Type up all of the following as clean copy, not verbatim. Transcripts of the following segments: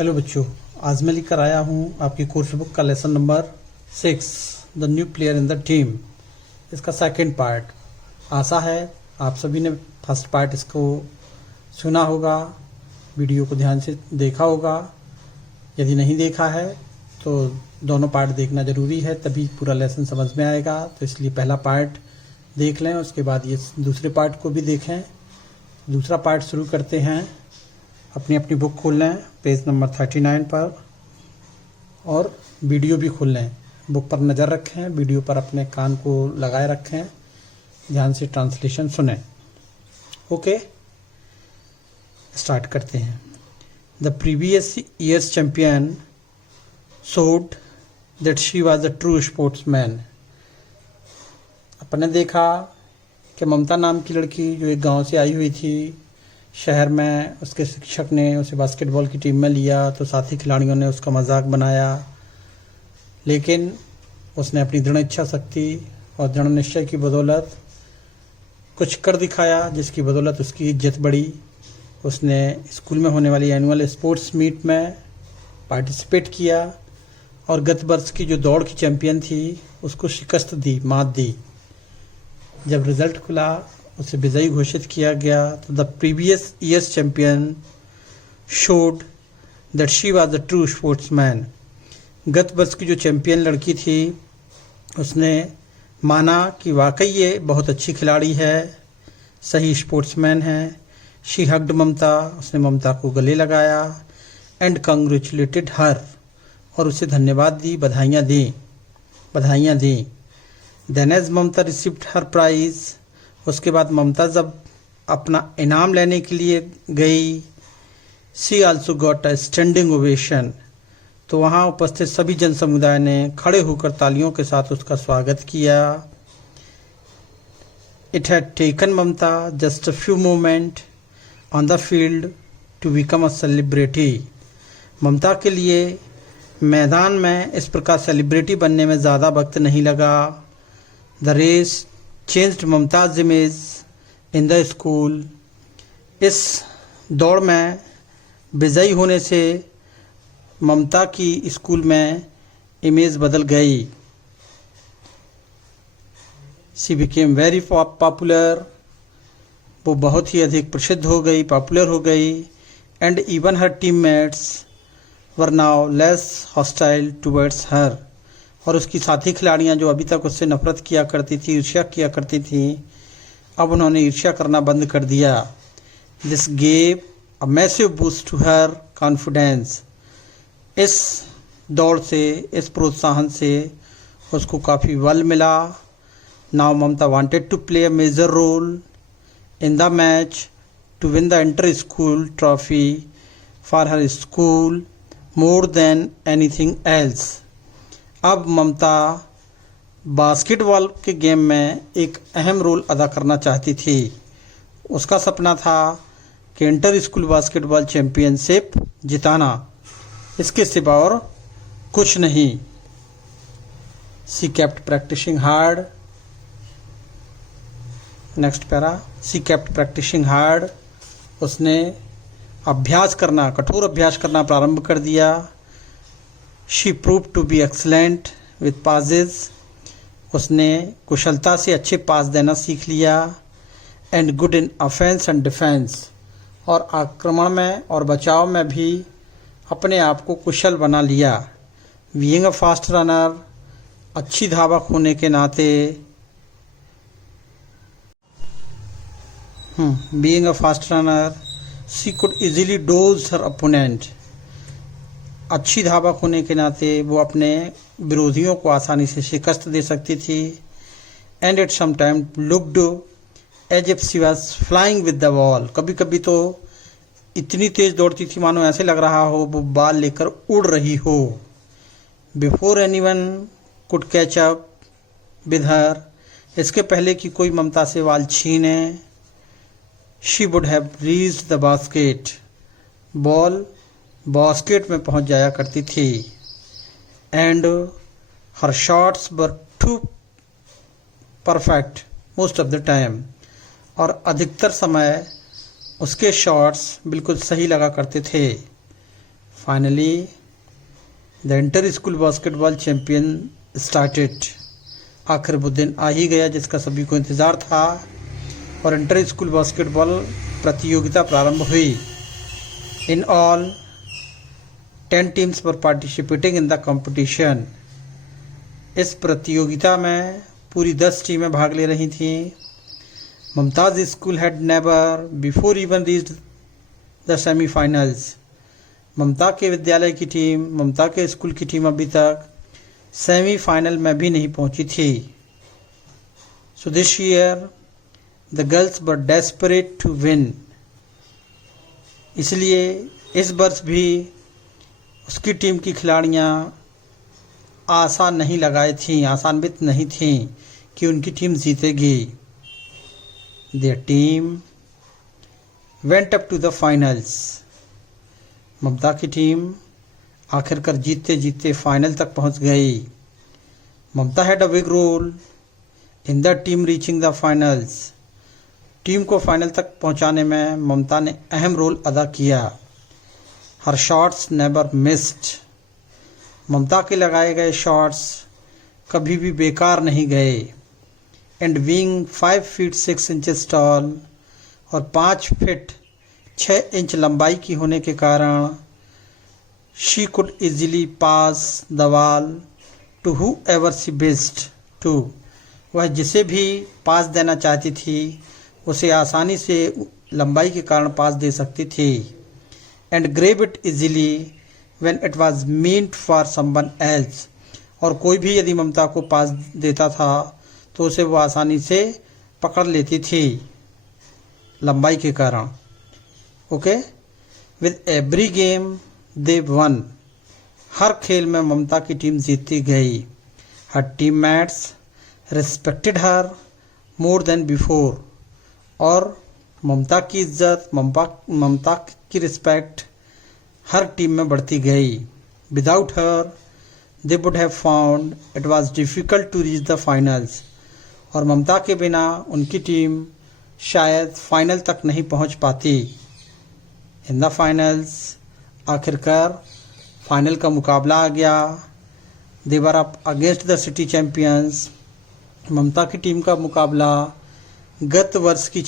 Hello बच्चों, आज मैं लेकर आया हूँ आपकी कोर्स बुक का lesson number 6 the new player in the team. इसका सेकंड पार्ट। आशा है आप सभी ने फर्स्ट पार्ट इसको सुना होगा, वीडियो को ध्यान से देखा होगा। यदि नहीं देखा है तो दोनों पार्ट देखना ज़रूरी है, तभी पूरा लेसन समझ में आएगा। तो इसलिए पहला पार्ट देख लें, उसके बाद ये दूसरे पार्ट को भी देखें। दूसरा पार्ट शुरू करते हैं। अपनी अपनी बुक खोल लें पेज नंबर 39 पर और वीडियो भी खोल लें। बुक पर नज़र रखें, वीडियो पर अपने कान को लगाए रखें, ध्यान से ट्रांसलेशन सुनें। ओके, स्टार्ट करते हैं। The previous years champion showed that she was a true sportsman। अपने देखा कि ममता नाम की लड़की जो एक गांव से आई हुई थी शहर में, उसके शिक्षक ने उसे बास्केटबॉल की टीम में लिया तो साथी खिलाड़ियों ने उसका मजाक बनाया, लेकिन उसने अपनी दृढ़ इच्छा शक्ति और दृढ़ निश्चय की बदौलत कुछ कर दिखाया, जिसकी बदौलत उसकी इज्जत बढ़ी। उसने स्कूल में होने वाली एनुअल स्पोर्ट्स मीट में पार्टिसिपेट किया और गत वर्ष की जो दौड़ की चैंपियन थी उसको शिकस्त दी, मात दी। जब रिजल्ट खुला उसे विजयी घोषित किया गया तो the previous years champion showed that she was a true sportsman. गत वर्ष की जो चैंपियन लड़की थी उसने माना कि वाकई ये बहुत अच्छी खिलाड़ी है, सही स्पोर्ट्समैन है। शी हग्ड ममता, उसने ममता को गले लगाया एंड कंग्रेचुलेटेड हर, और उसे धन्यवाद दी, बधाइयाँ दी। देन एज ममता रिसीव्ड हर प्राइज, उसके बाद ममता जब अपना इनाम लेने के लिए गई, she also got a standing ovation, तो वहाँ उपस्थित सभी जन समुदाय ने खड़े होकर तालियों के साथ उसका स्वागत किया। It had taken Mamata just a few moment on the field to become a celebrity. Mamata के लिए मैदान में इस प्रकार सेलिब्रिटी बनने में ज़्यादा वक्त नहीं लगा। The race changed Mamta's image in the school. इस दौड़ में विजयी होने से ममता की स्कूल में इमेज बदल गई। शी बिकेम वेरी पॉपुलर, वो बहुत ही अधिक प्रसिद्ध हो गई, पॉपुलर हो गई। And even her teammates were now less hostile towards हर, और उसकी साथी खिलाड़ियां जो अभी तक उससे नफरत किया करती थी, ईर्ष्या किया करती थी, अब उन्होंने ईर्ष्या करना बंद कर दिया। This gave a massive boost to her confidence. इस दौड़ से, इस प्रोत्साहन से उसको काफ़ी बल मिला। Now Mamta wanted to play a major role in the match to win the inter school trophy for her school more than anything else. अब ममता बास्केटबॉल के गेम में एक अहम रोल अदा करना चाहती थी। उसका सपना था कि इंटर स्कूल बास्केटबॉल चैंपियनशिप जिताना, इसके सिवा और कुछ नहीं। She kept practising hard. Next para, she kept practising hard. उसने अभ्यास करना, कठोर अभ्यास करना प्रारंभ कर दिया। She prove to be excellent with passes. उसने कुशलता से अच्छे पास देना सीख लिया। And good in offence and defence, और आक्रमण में और बचाव में भी अपने आप को कुशल बना लिया। बीइंग अ फास्ट रनर, अच्छी धावक होने के नाते, being a fast runner she could easily dose her opponent. अच्छी धावक होने के नाते वो अपने विरोधियों को आसानी से शिकस्त दे सकती थी। And it sometime looked as if she was flying with the ball. कभी कभी तो इतनी तेज दौड़ती थी मानो ऐसे लग रहा हो वो बॉल लेकर उड़ रही हो। Before anyone could catch up with her, इसके पहले कि कोई ममता से बॉल छीने, she would have reached the basket. Ball basket में पहुंच जाया करती थी। And her shots were too perfect most of the time, और अधिकतर समय उसके शॉट्स बिल्कुल सही लगा करते थे। Finally the inter school basketball champion started. आखिर वो दिन आ ही गया जिसका सभी को इंतज़ार था और इंटर स्कूल बास्केटबॉल प्रतियोगिता प्रारंभ हुई। In all 10 teams were participating in the competition. इस प्रतियोगिता में पूरी 10 टीमें भाग ले रही थीं। Mumtaz school had never before even reached the semifinals. Mamata के विद्यालय की टीम, ममता के स्कूल की टीम अभी तक सेमीफाइनल में भी नहीं पहुंची थी। So this year the girls were desperate to win. इसलिए इस वर्ष भी उसकी टीम की खिलाड़ियां आशा नहीं लगाई थीं, आशान्वित नहीं थीं कि उनकी टीम जीतेगी। Their team went up to the finals. Mamata की टीम आखिरकार जीतते जीतते फाइनल तक पहुंच गई। Mamata had a big role in the team reaching the finals. Team को फाइनल तक पहुंचाने में ममता ने अहम रोल अदा किया। Her shots never missed. Mamata के लगाए गए शॉट्स कभी भी बेकार नहीं गए। And being 5 feet 6 inches tall और 5 फीट 6 इंच लंबाई की होने के कारण she could easily pass the ball to whoever she wished to. वह जिसे भी पास देना चाहती थी उसे आसानी से लंबाई के कारण पास दे सकती थी। And grab it easily when it was meant for someone else. और कोई भी यदि ममता को पास देता था तो उसे वो आसानी से पकड़ लेती थी लंबाई के कारण। Okay, with every game they won. हर खेल में ममता की टीम जीतती गई। Her teammates respected her more than before. और ममता की इज्जत, ममता की रिस्पेक्ट हर टीम में बढ़ती गई। Without her they would have found it was difficult to reach the finals. और ममता के बिना उनकी टीम शायद फाइनल तक नहीं पहुंच पाती। इन द फाइनल्स, आखिरकार फाइनल का मुकाबला आ गया। They were up against the city champions. Mamata की टीम का मुकाबला गत वर्ष की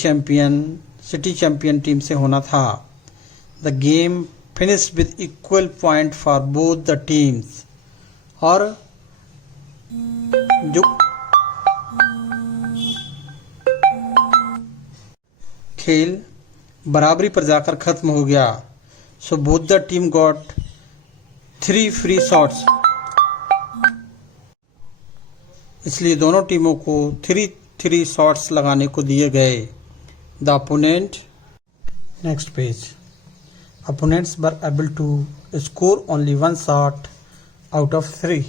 सिटी चैंपियन टीम से होना था। The game finished with equal point for both the teams. और जो खेल बराबरी पर जाकर खत्म हो गया। So both the team got 3 free shots. इसलिए दोनों टीमों को 3 शॉट्स लगाने को दिए गए। The opponent, next page. Opponents were able to score only 1 shot out of 3।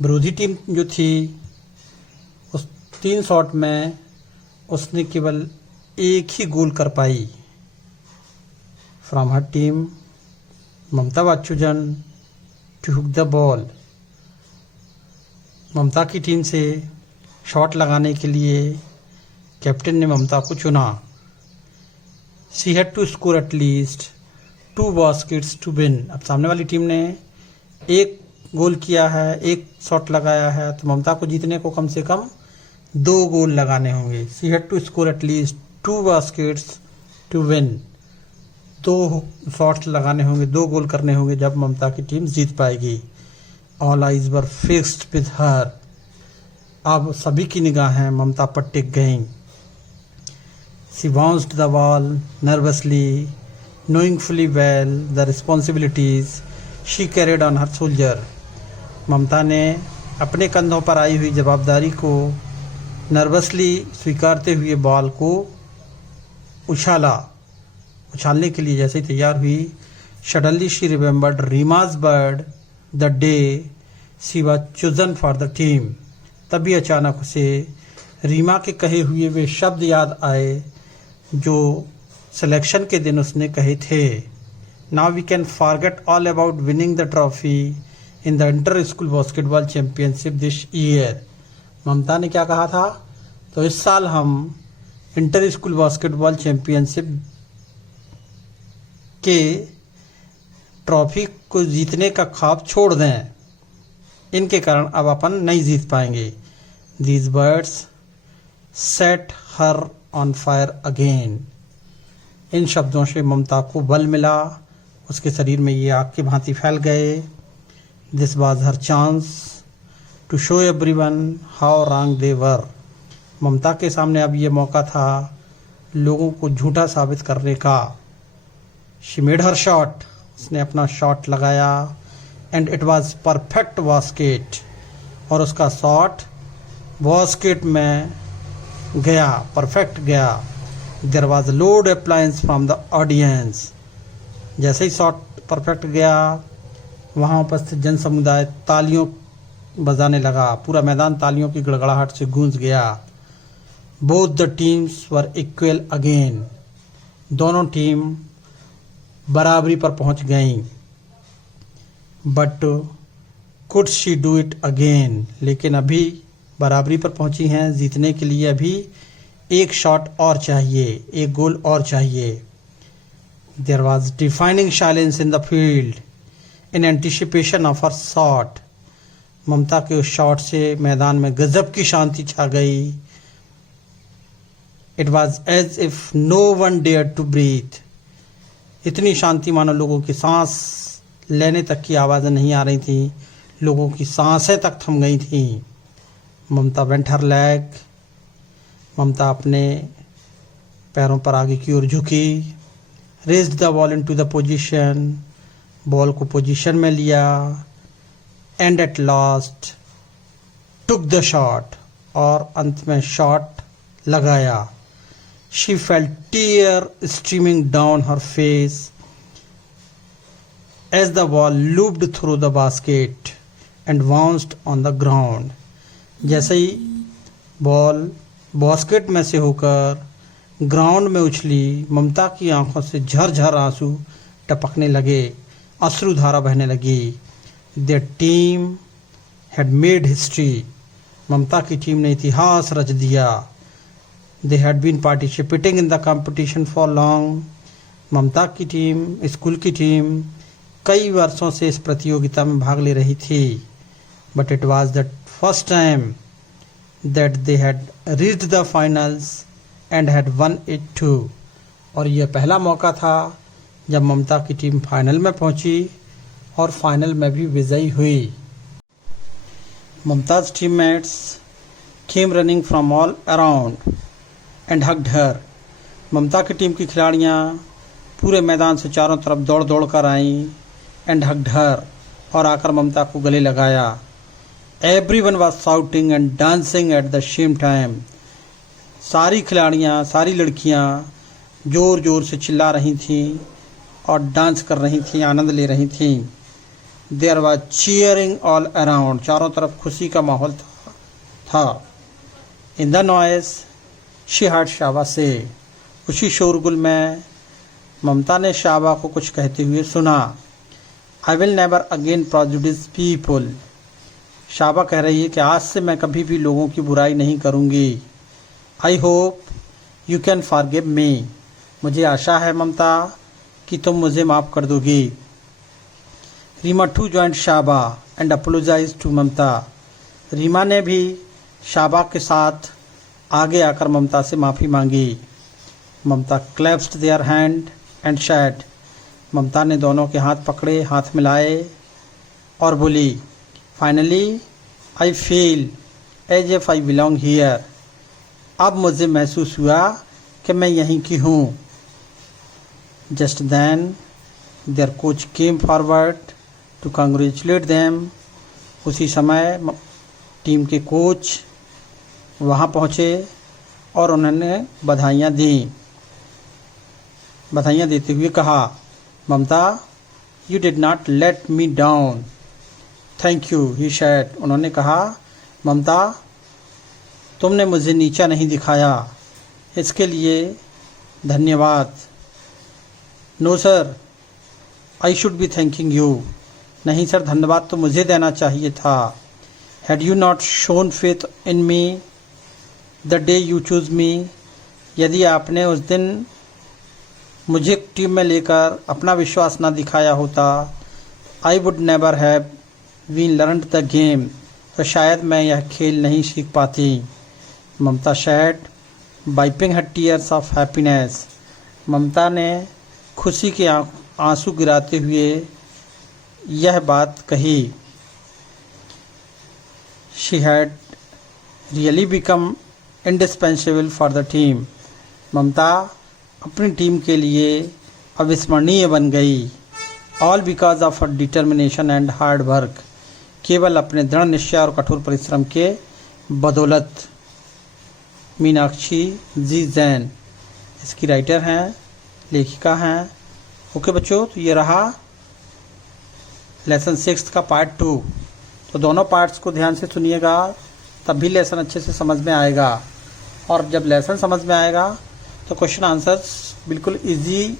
विरोधी टीम जो थी उस 3 शॉट में उसने केवल एक ही गोल कर पाई। फ्रॉम हर टीम ममता बाचुजन to hook the ball. Mamata की टीम से शॉट लगाने के लिए कैप्टन ने ममता को चुना। She had to score at least 2 baskets to win। अब सामने वाली टीम ने एक गोल किया है, एक शॉट लगाया है, तो ममता को जीतने को कम से कम 2 गोल लगाने होंगे। She had to score at least 2 baskets to win। 2 shots लगाने होंगे, 2 गोल करने होंगे जब ममता की टीम जीत पाएगी। All eyes were fixed with her। अब सभी की निगाहें ममता पर टिक गईं। She bounced the ball nervously, knowing fully well the responsibilities she carried on her shoulder। ममता ने अपने कंधों पर आई हुई जवाबदारी को नर्वसली स्वीकारते हुए बॉल को उछालने के लिए जैसे ही तैयार हुई। सडनली शी रिमेंबर्ड रीमा's बर्ड the day she was chosen for the team. तभी अचानक उसे रीमा के कहे हुए वे शब्द याद आए जो सिलेक्शन के दिन उसने कहे थे। Now we can forget all about winning the trophy in the inter school basketball championship this year. Mamata ने क्या कहा था? तो इस साल हम इंटर स्कूल बास्केटबॉल चैंपियनशिप के ट्रॉफी को जीतने का ख्वाब छोड़ दें, इनके कारण अब अपन नहीं जीत पाएंगे। These words set her on fire again. इन शब्दों से ममता को बल मिला, उसके शरीर में ये आग की भांति फैल गए। This was her chance to show everyone how wrong they were. Mamata के सामने अब ये मौका था लोगों को झूठा साबित करने का। शी मेड हर शॉट, उसने अपना शॉट लगाया and it was perfect basket, और उसका शॉट बास्केट में गया, परफेक्ट गया। There was loud applause from the audience. जैसे ही शॉट परफेक्ट गया, वहाँ उपस्थित जन समुदाय तालियों बजाने लगा, पूरा मैदान तालियों की गड़गड़ाहट से गूंज गया। Both the teams were equal again. दोनों टीम बराबरी पर पहुंच गईं। But could she do it again, लेकिन अभी बराबरी पर पहुंची हैं, जीतने के लिए अभी एक शॉट और चाहिए, एक गोल और चाहिए। There was defining silence in the field in anticipation of her shot. Mamata के उस शॉट से मैदान में गजब की शांति छा गई। It was as if no one dare to breathe. इतनी शांति मानो लोगों की सांस लेने तक की आवाज़ें नहीं आ रही थी, लोगों की सांसें तक थम गई थीं। ममता वेंट हर लेग। ममता अपने पैरों पर आगे की ओर झुकी। Raised the ball into the position, ball को पोजीशन में लिया। And at last took the shot, और अंत में शॉट लगाया। She felt tear streaming down her face as the ball looped through the basket and bounced on the ground. जैसे ही ball basket में से होकर ग्राउंड में उछली, ममता की आंखों से झरझर आंसू टपकने लगे, अश्रुधारा बहने लगी। The team had made history. Mamata की टीम ने इतिहास रच दिया। They had been participating in the competition for long. Mamata की टीम, स्कूल की टीम कई वर्षों से इस प्रतियोगिता में भाग ले रही थी। But it was the first time that they had reached the finals and had won it too। और यह पहला मौका था जब ममता की टीम फाइनल में पहुंची और फाइनल में भी विजयी हुई। Mumtaz teammates came running from all around and hugged her। ममता की टीम की खिलाड़ियां पूरे मैदान से चारों तरफ दौड़ दौड़ कर आईं। and hugged her, और आकर ममता को गले लगाया। Everyone was shouting and dancing at the same time। सारी खिलाड़ियाँ, सारी लड़कियाँ ज़ोर ज़ोर से चिल्ला रही थीं और डांस कर रही थीं, आनंद ले रही थीं। There was cheering all around। चारों तरफ खुशी का माहौल था। In the noise she heard शाबा से। उसी शोरगुल में ममता ने शाबा को कुछ कहते हुए सुना। I will never again prejudice people। शाबा कह रही है कि आज से मैं कभी भी लोगों की बुराई नहीं करूंगी। I hope you can forgive me. मुझे आशा है ममता कि तुम मुझे माफ़ कर दोगी। Reema to join Shaba and apologise to Mamata. Reema ने भी शाबा के साथ आगे आकर ममता से माफ़ी मांगी। Mamata clapped their hand and said. Mamata ने दोनों के हाथ पकड़े, हाथ मिलाए और बोली, finally I feel as if I belong here. अब मुझे महसूस हुआ कि मैं यहीं की हूँ। Just then their coach came forward to congratulate them. उसी समय टीम के कोच वहाँ पहुँचे और उन्होंने बधाइयाँ दी। बधाइयाँ देते हुए कहा, Mamata you did not let me down. Thank you he said. उन्होंने कहा, ममता तुमने मुझे नीचा नहीं दिखाया, इसके लिए धन्यवाद। No sir I should be thanking you. नहीं सर, धन्यवाद तो मुझे देना चाहिए था। Had you not shown faith in me the day you choose me. यदि आपने उस दिन मुझे टीम में लेकर अपना विश्वास ना दिखाया होता, I would never have been learned the game, तो शायद मैं यह खेल नहीं सीख पाती। Mamata said wiping her tears of happiness, Mamata ने खुशी के आंसू गिराते हुए यह बात कही। She had really become indispensable for the team, Mamata अपनी टीम के लिए अविस्मरणीय बन गई। All because of her determination and hard work, केवल अपने दृढ़ निश्चय और कठोर परिश्रम के बदौलत। मीनाक्षी जी जैन इसकी राइटर हैं, लेखिका हैं। ओके बच्चों, तो ये रहा लेसन 6 का पार्ट 2। तो दोनों पार्ट्स को ध्यान से सुनिएगा, तब भी लेसन अच्छे से समझ में आएगा। और जब लेसन समझ में आएगा तो क्वेश्चन आंसर्स बिल्कुल इजी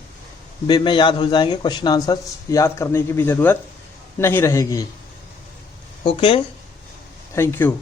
वे में याद हो जाएंगे। क्वेश्चन आंसर्स याद करने की भी ज़रूरत नहीं रहेगी। Okay, thank you.